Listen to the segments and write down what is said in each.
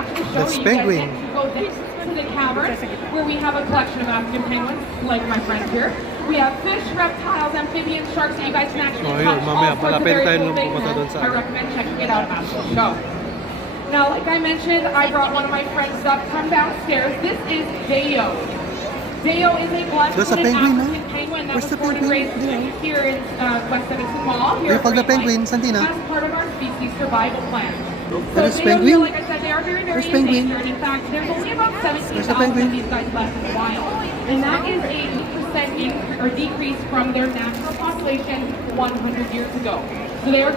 after the show, you guys get to go to the cavern, where we have a collection of African penguins, like my friend here. We have fish, reptiles, amphibians, sharks that you guys can actually touch. All sorts of very cool things. I recommend checking it out after the show. Now, like I mentioned, I brought one of my friends up from downstairs. This is Deo. Deo is a blood-coded African penguin that was born and raised here in West Edmonton Mall. Here as part of our species survival plan. So Deo, like I said, they are very, very endangered. In fact, there's only about 17,000 of these guys left in the wild. And that is a 8% or decrease from their natural population 100 years ago. So they are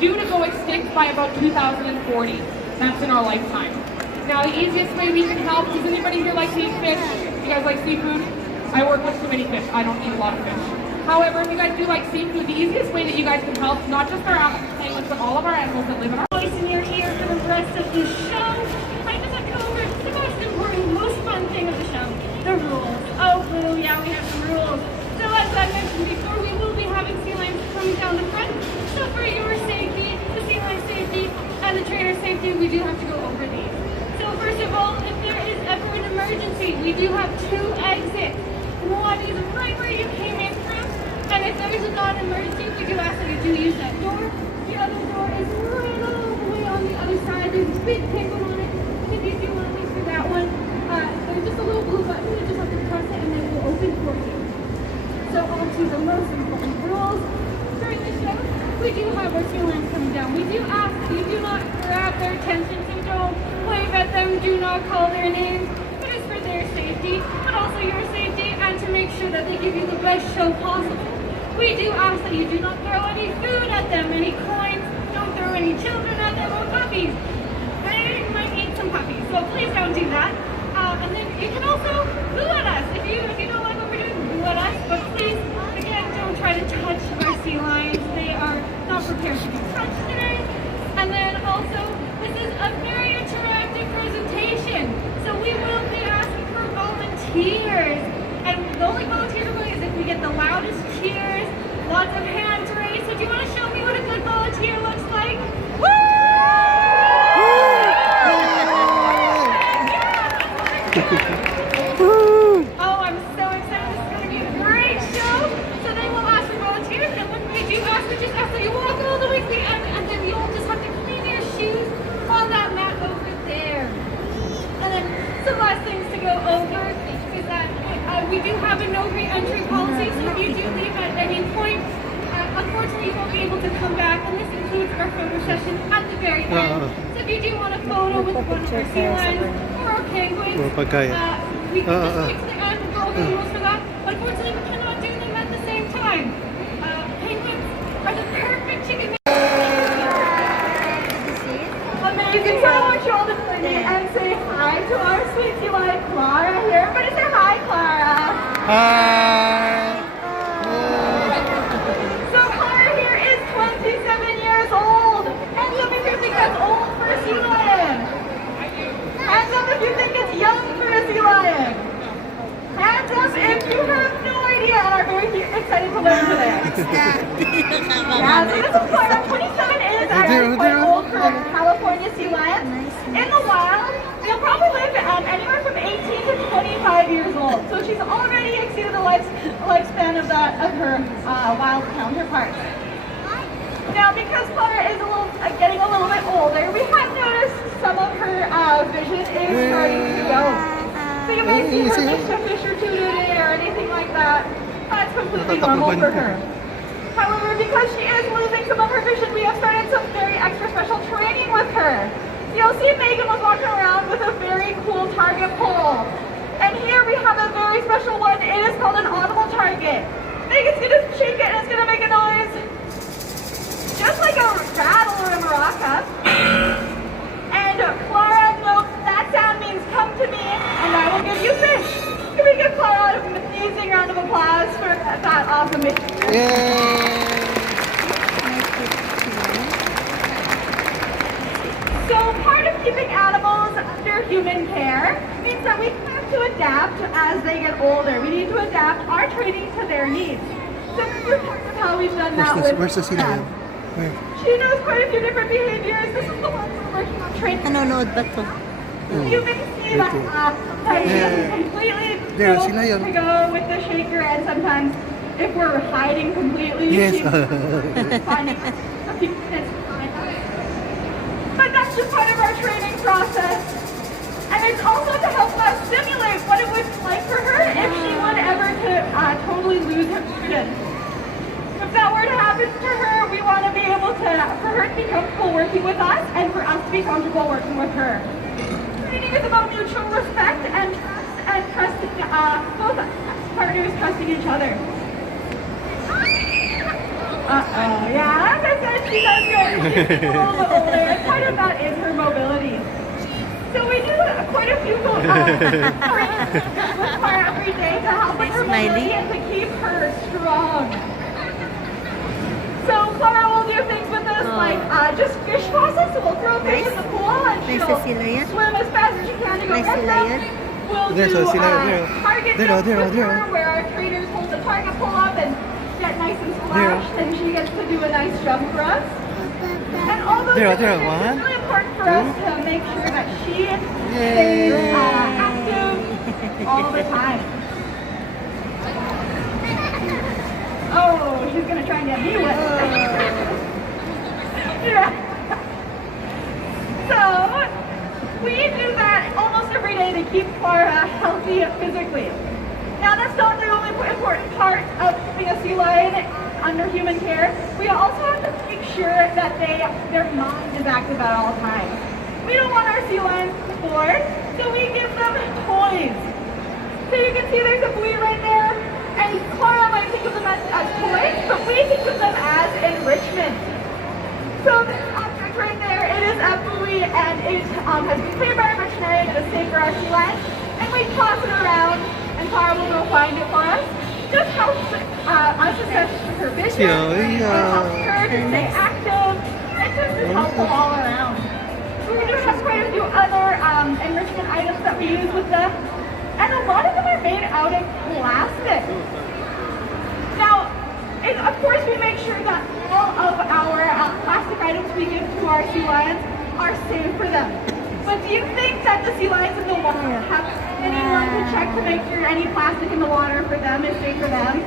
due to go extinct by about 2040. That's in our lifetime. Now the easiest way we can help, does anybody here like to eat fish? You guys like seafood? I work with too many fish. I don't eat a lot of fish. However, if you guys do like seafood, the easiest way that you guys can help, not just our African penguins, but all of our animals that live in our voice, and you're here for the rest of the show. I just have to go over the most important, most fun thing of the show, the rules. Oh, boo, yeah, we have some rules. So as I mentioned before, we will be having sea lions coming down the front. So for your safety, the sea lion safety, and the trainer safety, we do have to go over these. So first of all, if there is ever an emergency, we do have 2 exits. One is right where you came in from, and if there is a non-emergency, we do ask that you do use that door. The other door is right all the way on the other side. There's a big penguin on it. If you do want to leave for that one, there's just a little blue button. You just have to press it, and then it will open for you. So on to the most important rules. During the show, we do have our sea lions coming down. We do ask that you do not grab their attention, so don't wave at them, do not call their names. It is for their safety, but also your safety, and to make sure that they give you the best show possible. We do ask that you do not throw any food at them, any coins, don't throw any children at them, or puppies. They might eat some puppies, so please don't do that. And then you can also boo at us. If you don't like what we're doing, boo at us, but please, again, don't try to touch our sea lions. They are not prepared to be touched today. And then also, this is a very interactive presentation, so we will be asking for volunteers. And the only volunteers we're going is if we get the loudest cheers, lots of hands raised. So do you want to show me what a good volunteer looks like? Woo! Oh, I'm so excited. This is going to be a great show. So they will ask for volunteers, and when they do ask, we just ask that you walk all the way to the end, and then you'll just have to clean your shoes on that mat over there. And then some last things to go over is that we do have a no re-entry policy, so if you do leave at any point, unfortunately you won't be able to come back, and this includes our photo session at the very end. So if you do want a photo with one of our sea lions or our penguins, we can just wait to the end and go over the rules for that. Unfortunately, we cannot do them at the same time. Penguins are the perfect chicken. Amazing. So I want you all to join me and say hi to our sweet sea lion Clara here. Everybody say hi, Clara. Hi. So Clara here is 27 years old. Hands up if you think that's old for a sea lion. Hands up if you think it's young for a sea lion. Hands up if you have no idea and are very excited to learn today. Yeah, so this is Clara. 27 is actually quite old for a California sea lion. In the wild, they'll probably live anywhere from 18 to 25 years old. So she's already exceeded the lifespan of her wild counterparts. Now, because Clara is getting a little bit older, we have noticed some of her vision is starting to go. So you may see her miss a fish or two today or anything like that. That's completely normal for her. However, because she is losing some of her vision, we have started some very extra special training with her. You'll see Megan was walking around with a very cool target pole. And here we have a very special one. It is called an audible target. Megan's going to shake it and it's going to make a noise. Just like a rattle or a maraca. And Clara knows that sound means come to me and I will give you fish. Can we give Clara an amazing round of applause for that awesome mission? Yay! So part of keeping animals under human care means that we have to adapt as they get older. We need to adapt our training to their needs. So this is part of how we've done that with Where's the sea lion? She knows quite a few different behaviors. This is the one we're working on training. Nanonood ba to? You may see that she doesn't completely There, know sila yun. to go with the shaker, and sometimes if we're hiding completely, Yes. she's finding a few minutes behind us. But that's just part of our training process. And it's also to help us simulate what it would be like for her if she were ever to totally lose her students. If that were to happen to her, we want to be able to, for her to be comfortable working with us and for us to be comfortable working with her. Training is about mutual respect and trusting, both partners trusting each other. Yeah, as I said, she does good. She's a little bit older, and part of that is her mobility. So we do quite a few trainings with her every day to help with her mobility and to keep her strong. So Clara will do things with us like just fish tosses. So we'll throw fish in the pool and she'll swim as fast as she can to go get them. We'll do target jumps with her where our trainers hold the target pull up and get nice and splashed, and she gets to do a nice jump for us. And all those things are really important for us to make sure that she stays active all the time. Oh, she's gonna try and get me wet. Yeah. So we do that almost every day to keep Clara healthy physically. Now that's not the only important part of being a sea lion under human care. We also have to make sure that their mind is active at all times. We don't want our sea lions to be bored, so we give them toys. So you can see there's a buoy right there, and Clara might think of them as toys, but we think of them as enrichment. So this object right there, it is a buoy, and it has been cleared by our veterinarian. It is safe for our sea lions, and we toss it around, and Clara will go find it for us. Just helps us assess her vision, it helps her to stay active, it just is helpful all around. So we do have quite a few other enrichment items that we use with them, and a lot of them are made out of plastic. Now, of course we make sure that all of our plastic items we give to our sea lions are safe for them. But do you think that the sea lions in the water have anyone to check to make sure any plastic in the water for them is safe for them?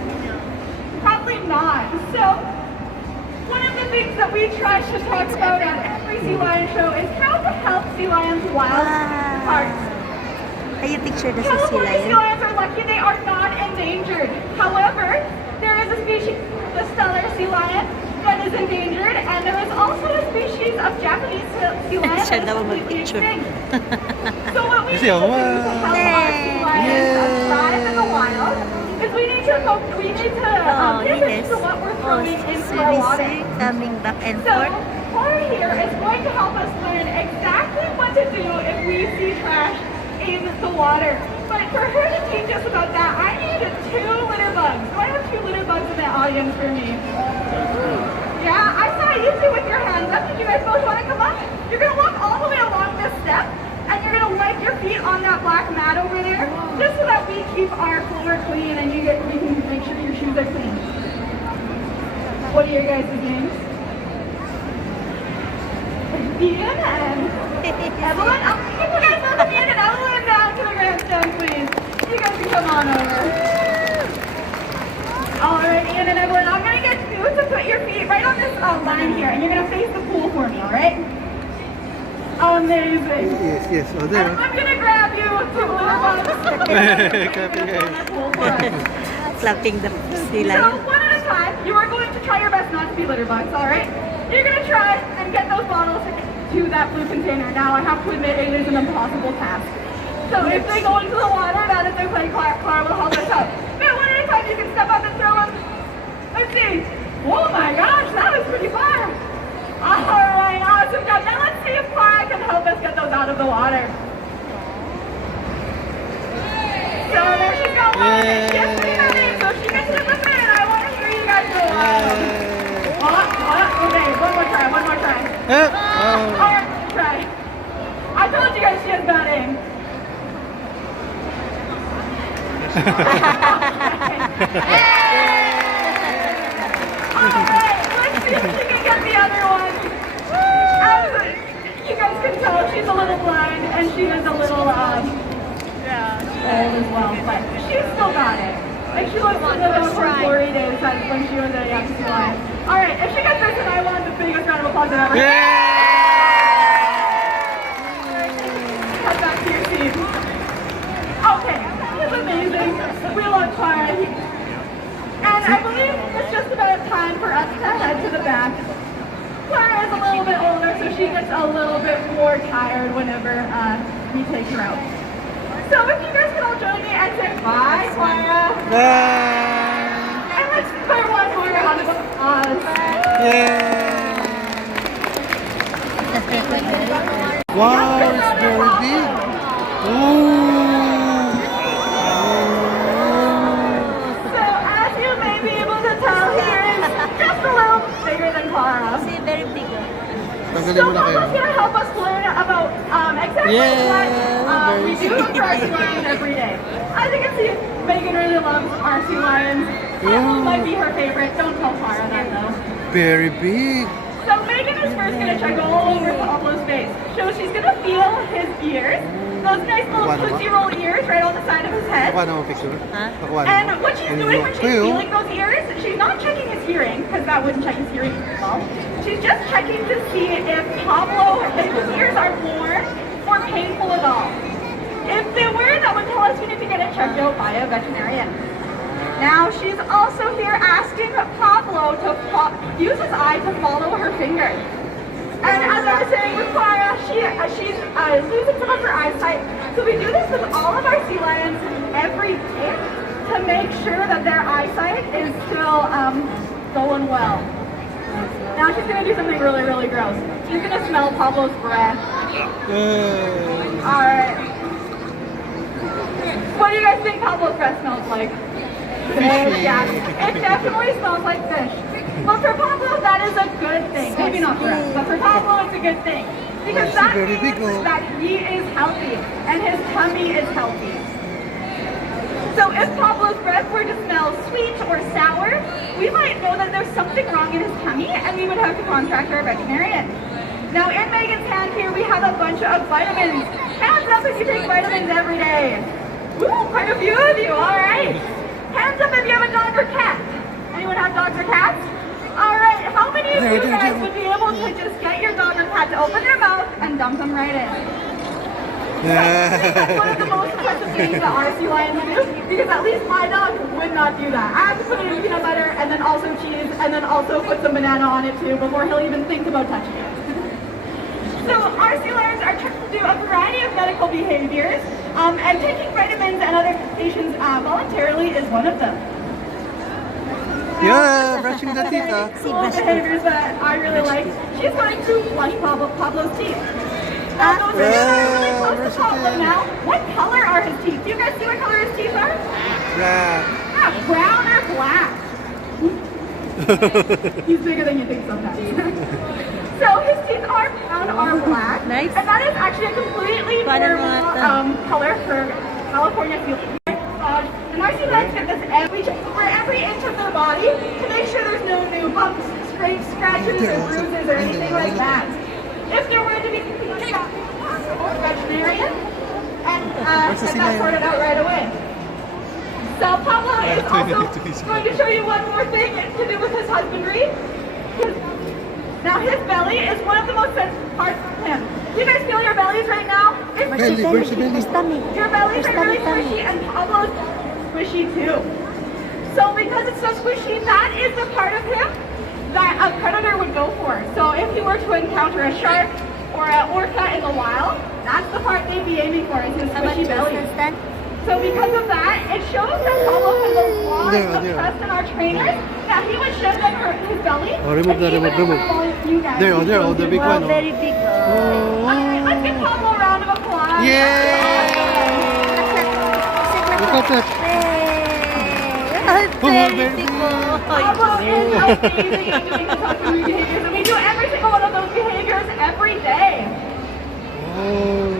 Probably not. So one of the things that we try to talk about at every sea lion show is how to help sea lions wild parts. Ay, picture na sa sea California sea lion. lions are lucky they are not endangered. However, there is a species, the stellar sea lion, that is endangered, and there is also a species of Japanese sea lion that is completely extinct. So what we need to do to help our sea lions thrive in the wild is we need to pay attention to what we're throwing into our water. Coming back and So forth. Cora here is going to help us learn exactly what to do if we see trash in the water. But for her to teach us about that, I need 2 litter bugs. Do I have 2 litter bugs in the audience for me? Yeah, I saw you two with your hands up. Did you guys both want to come up? You're going to walk all the way along this step, and you're going to wipe your feet on that black mat over there, just so that we keep our floor clean and you can make sure your shoes are clean. What are your guys' names? Ian and Evelyn. Can you guys welcome Ian and Evelyn down to the grandstand, please? You guys can come on over. All right, Ian and Evelyn, I'm going to get you to put your feet right on this line here, and you're going to face the pool for me, all right? Amazing. Yes. Oh, And there. I'm going to grab you 2 litter bugs. Clapping the sea So lion. one at a time, you are going to try your best not to be litter bugs, all right? You're going to try and get those bottles to that blue container. Now, I have to admit, it is an impossible task. So if they go into the water, that is their play. Clara will help us out. But one at a time, you can step up and throw them. Let's see. Oh my gosh, that was pretty far. All right, awesome job. Now let's see if Clara can help us get those out of the water. So there she goes. She has pretty heavy, so she can slip them in. I want to hear you guys go. Okay, one more try. All right, try. I told you guys she has bad aim. Alright, let's see if she can get the can tell, she's a little blind and she is a little old as well, but she's still got it. Like she looks like those glory days when she was a young sea lion. All right, if she gets this, then I want the biggest round of applause ever. Cut back to your seat. Okay, that was amazing. We love Clara. And I believe it's just about time for us to head to the back. Clara is a little bit older, so she gets a little bit more tired whenever we take her out. So if you guys can all join me and say bye, Clara. Bye. And let's put one more round of applause. Wow, it's very big. Ooh. So as you may be able to tell, here is just a little bigger than Clara. See, very big. Tanggalin So mo na kayo. Papa's going to help us learn about exactly what we do for our sea lions every day. As you can see, Megan really loves our sea lions. Pablo might be her favorite. Don't tell Clara that though. Very big. So Megan is first going to check all over Pablo's face. So she's going to feel his ears. Those nice little tootsie roll ears right on the side of his head. Nakuha naman picture. Nakuha And naman. what she's doing when she's feeling those ears, she's not checking his hearing, because that wouldn't check his hearing at all. She's just checking to see if his ears are worn or painful at all. If they were, that would tell us we need to get it checked out by a veterinarian. Now she's also here asking Pablo to use his eye to follow her finger. And as I was saying with Clara, she's losing some of her eyesight. So we do this with all of our sea lions every day to make sure that their eyesight is still going well. Now she's going to do something really, really gross. She's going to smell Pablo's breath. Alright. What do you guys think Pablo's breath smells like? Fish, yeah. It definitely smells like fish. But for Pablo, that is a good thing. Maybe not for us, but for Pablo, it's a good thing. Because that means that he is healthy and his tummy is healthy. So if Pablo's breath were to smell sweet or sour, we might know that there's something wrong in his tummy and we would have to contact our veterinarian. Now in Megan's hand here, we have a bunch of vitamins. Hands up if you take vitamins every day. Woo, quite a few of you, all right. Hands up if you have a dog or cat. Anyone have dogs or cats? All right, how many of you guys would be able to just get your dog or cat to open their mouth and dump them right in? That's one of the most impressive things that our sea lions do, because at least my dog would not do that. I have to put it in peanut butter and then also cheese and then also put some banana on it too before he'll even think about touching it. So our sea lions are trained to do a variety of medical behaviors, and taking vitamins and other medications voluntarily is one of them. Yeah, brushing the teeth. Cool behaviors that I really like. She's going to flush Pablo's teeth. Those are really close to Pablo now. What color are his teeth? Do you guys see what color his teeth are? Black. Yeah, brown or black. He's bigger than you think sometimes. So his teeth are brown or black. Nice. And that is actually a completely normal color for California field. And our sea lions get this every inch of their body to make sure there's no new bumps, scrapes, scratches, or bruises, or anything like that. If there were to be anything like that, or veterinarian, and get that sorted out right away. So Pablo is also going to show you one more thing to do with his husbandry. Now his belly is one of the most sensitive parts of him. Do you guys feel your bellies right now? Belly, where's your belly? Your bellies are very squishy and Pablo's squishy too. So because it's so squishy, that is the part of him that a predator would go for. So if he were to encounter a shark or an orca in the wild, that's the part they'd be aiming for, is his squishy belly. So because of that, it shows that Pablo has a lot of trust in our trainers, that he would show them his belly. Remove that, remove. There, the big one. Very big. Alright, let's give Pablo a round of applause. Yeah! Look at that. Very big. Pablo is amazing at doing his husbandry behaviors, and we do every single one of those behaviors every day.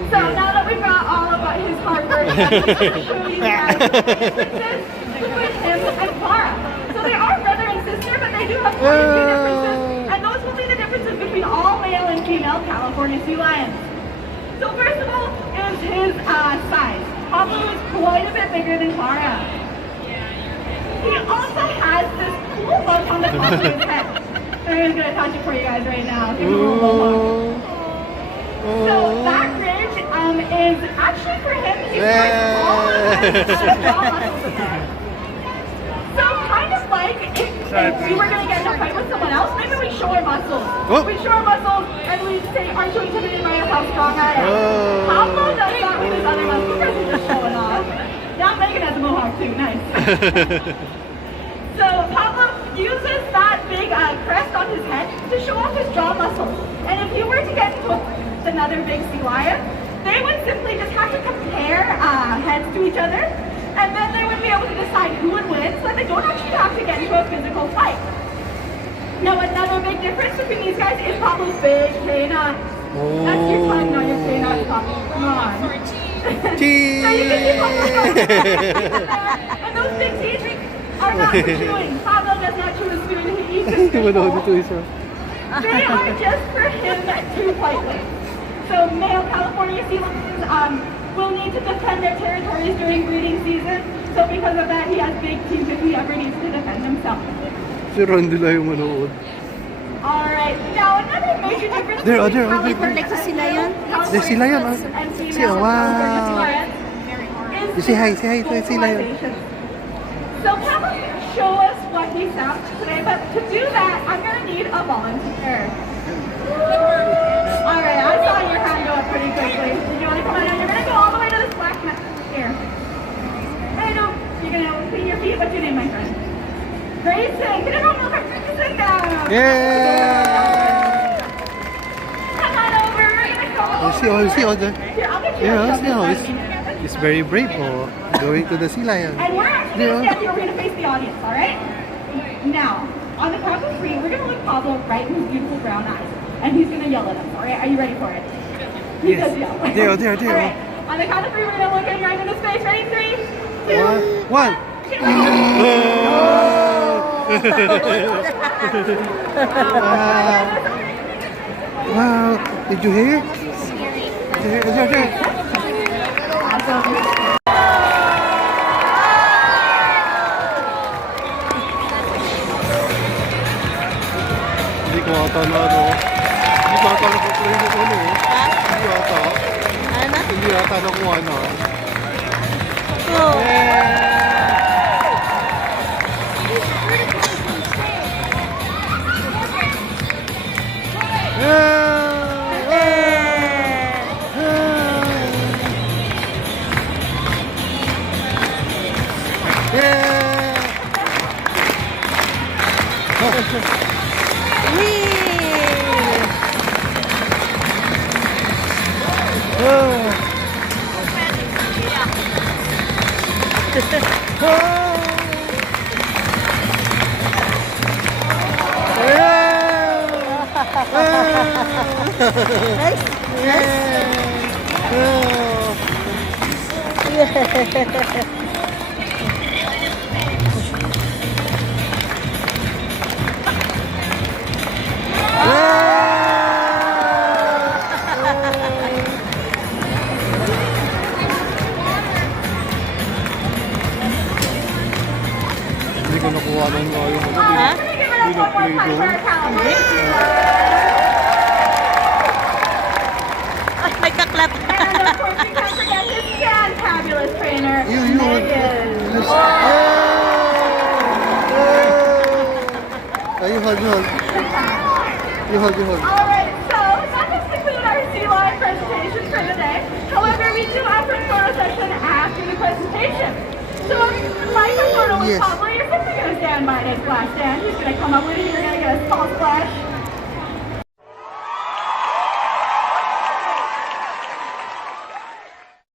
So now that we've got all about his hard work, I'm going to show you guys the differences between him and Clara. So they are brother and sister, but they do have quite a few differences, and those will be the differences between all male and female California sea lions. size. Pablo is quite a bit bigger than Clara. He also has this cool bump on the top of his head. I'm just gonna touch it for you guys right now. Give him a little bump. So that ridge is actually for him. He's quite small and jaw muscles there. So kind of like if we were gonna get in a fight with someone else, maybe we show our muscles. We show our muscles and we say, "Aren't you intimidated by how strong I am?" Pablo does that with his other muscles because he's just showing off. Now Megan has a mohawk too. Nice. So Pablo uses that big crest on his head to show off his jaw muscles. And if you were to get into a fight with another big sea lion, they would simply just have to compare heads to each other, and then they would be able to decide who would win, so that they don't actually have to get into a physical fight. Now another big difference between these guys is Pablo's big canines. That's your tongue, not your canines, Pablo. Come on. Cheese! So you can see Pablo's and those big teeth are not for chewing. Pablo does not chew his food, he eats his food. They are just for him to fight with. So male California sea lions will need to defend their territories during breeding season. So because of that, he has big teeth if he ever needs to defend himself. Si Rondula yung manood. Alright, now another major difference There. Like sa sila yun? There's sila yun, oh. Wow. You say hi to sila yun. So Pablo can show us what he sounds today, but to do that, I'm going to need a volunteer. Alright, I saw your hand go up pretty quickly. Did you want to come on down? You're going to go all the way to this black mat here. I know you're going to clean your feet. What's your name, my friend? Grayson. Can everyone look at Grayson down? Yeah! Come on over. We're going to go over. You see all the... Here, I'll get you Yeah, a see how it's very brave for going to the sea lion. And we're actually going to stand here. We're going to face the audience, all right? Now, on the count of 3, we're going to look Pablo right in his beautiful brown eyes. And he's going to yell at us, all right? Are you ready for it? He does yell. There. All right. On the count of 3, we're going to look him right in his face. Ready? 3, 2, 1. Wow. Did you hear? Hindi ko ata na ano. Hindi ko ata nakukuha yung ano. Hindi ata. Ano? Hindi ata nakuha na. Oh. Hindi ko nakuha na yung Ha? Can we give it up one more time for our California? Ay, may kaklap. And of course, we can't forget this fantabulous trainer, You Megan. You hold. You hold. Alright, so that does conclude our sea lion presentation for the day. However, we do have some photo session after the presentation. So if you would like a photo with Yes. Pablo, you're simply going to stand by this glass stand. He's going to come up with you. You're going to get a small splash